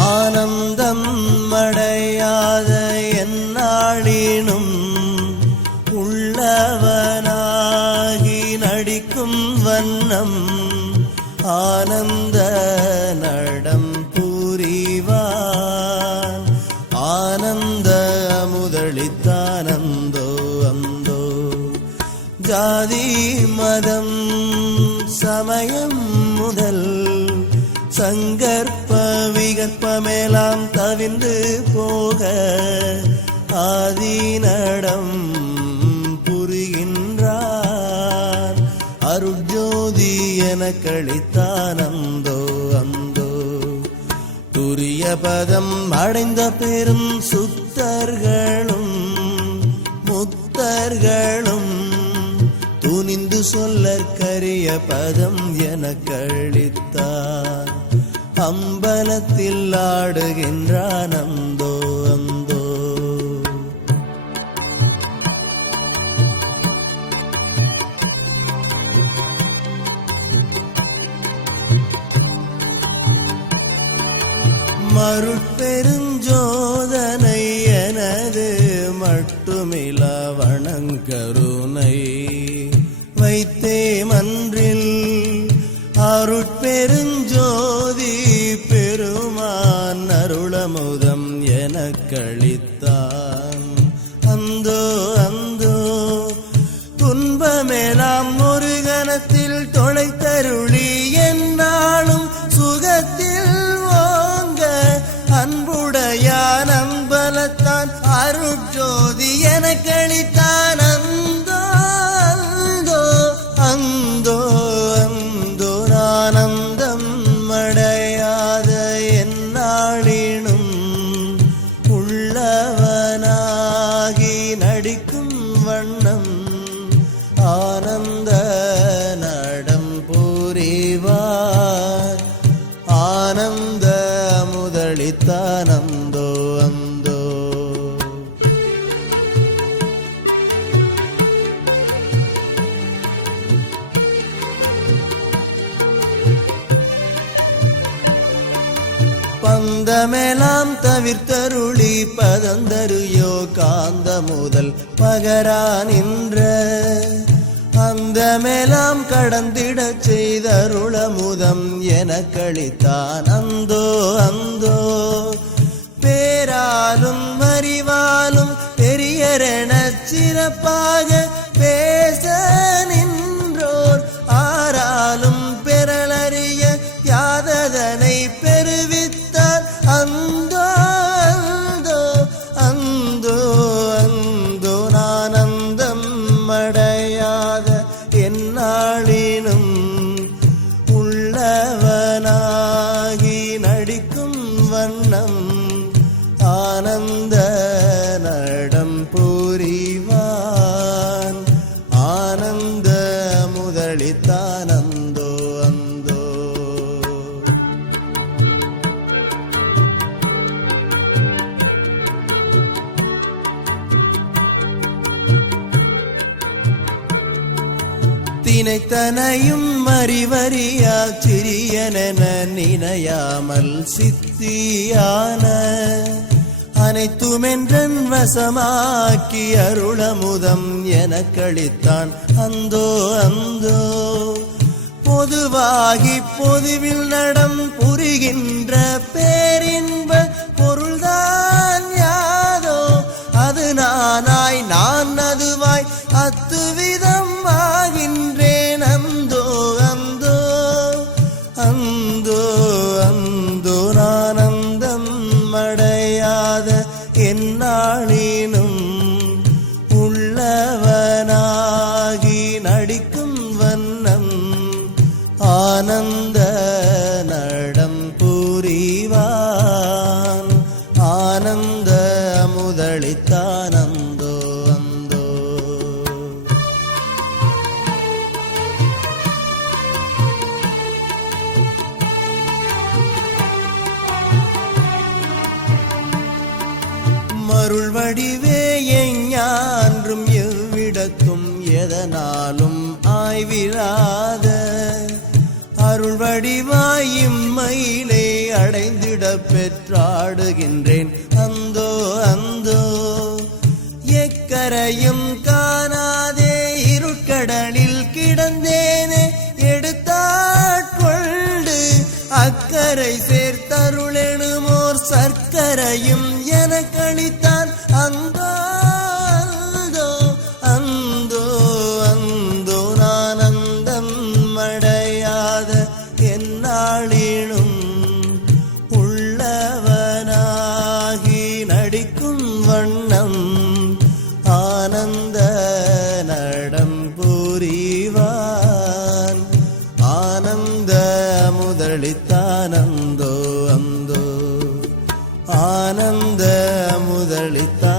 ஆனந்தம் அடையாத எந்நாளினும் உள்ளவனாகி நடிக்கும் வண்ணம் ஆனந்த நடம் புரிவான். ஆனந்த முதலித்தானந்தோ அந்தோ. ஜாதி மதம் சமயம் முதல் சங்கற்ப விகற்பமெல்லாம் தவிர்ந்து போக ஆதிநடம் புரிகின்றார். அருட்ஜோதி என கழித்தானந்தோ அந்தோ. துரிய பதம் அடைந்த பெரும் சுத்தர்களும் முத்தர்களும் துணிந்து சொல்லற்கரிய பதம் என கழித்தார். அம்பலத்தில் ஆடுகின்றான் அந்தோ அந்தோ. மருட்பெருஞ்சோதனை எனது மட்டுமில வணங்கருணை வைத்தே மன்றில் அருட்பெருஞ்சோதி பெருமான் அருளமுதம் எனக்களித்தான். அந்தோ அந்தோ. துன்பமேலாம் ஒரு கணத்தில் தொலைத்தருளி என்னாலும் சுகத்தில் ஓங்க அன்புடையான் அம்பலத்தான் அருட்ஜோதி எனக்களித்தான். அந்தோ அந்தோ அந்தோ. ஆனந்தம் அடையாத எந்நாளினும் உள்ளவனாகி நடிக்கும் வண்ணம் ஆனந்த நடம் புரிவார். ஆனந்த முதலித்தானந்தோ அந்தோ. பந்தமெலாம் தவிர்த்தருளி பதந்தருயோ காந்த முதல் பகரா நின்ற அந்தமெலாம் கடந்திடச் செய்தருளமுதம் எனக்களித்தான். அந்தோ அந்தோ. பேராலும் அறிவாலும் பெரியரெனச் சிறப்பாக பேச நின்றோர் ஆராலும் பெறலறிய யாததனை பெறுவித்தார். அந்தோ அந்தோ அந்தோ அந்தோ. ஆனந்தம் அடையாத எந்நாளினும் உள்ளவனாகி நடிக்கும் வண்ணம் ஆனந்த நடம் புரிவான். ஆனந்த முதலித்தானந்தோ அந்தோ. தினைத்தனையும் அறிவறியா சிறியனென நினையாமல் சித்தியான அனைத்துமென்றன் வசமாக்கி அருளமுதம் எனக்களித்தான். அந்தோ அந்தோ. பொதுவாகி பொதுவில் நடம் புரிகின்ற பேரின்ப பொருள்தான் யாதோ அது நானாய் நான் அதுவாய் அத்துவிதம் ஆகின்றேன். அந்தோ அந்தோ அந்தோ அந்தோ. ஆனந்தம் அடையாத எந்நாளினும் உள்ளவனாகி நடிக்கும் வண்ணம் ஆனந்த நடம் புரிவான். ஆனந்த முதலித்தானந்தோ அந்தோ. மருள் வடிவே எஞ்ஞான்றும் எவ்விடத்தும் எதனாலும் ஆய்விராத அருள் வடிவாயும் மயிலே அடைந்திட பெற்றாடுகின்றேன் அந்தோ அந்தோ. எக்கரையும் காணாதே இருட்கடலில் கிடந்தேனே, எடுத்தாட்கொண்டு அக்கரை சேர்த்தருளெனுமோர் சர்க்கரையும் எனக்களித்தான் அந்தோ அந்தோ அந்தோ அந்தோ. நான் அந்தம் அடையாத எந்நாளிலும் உள்ளவனாகி நடிக்கும் வண்ணம் ஆனந்த நடம் புரிவான். ஆனந்த முதலித்தானந்தோ அந்தோ, ஆனந்த முதலித்தான்.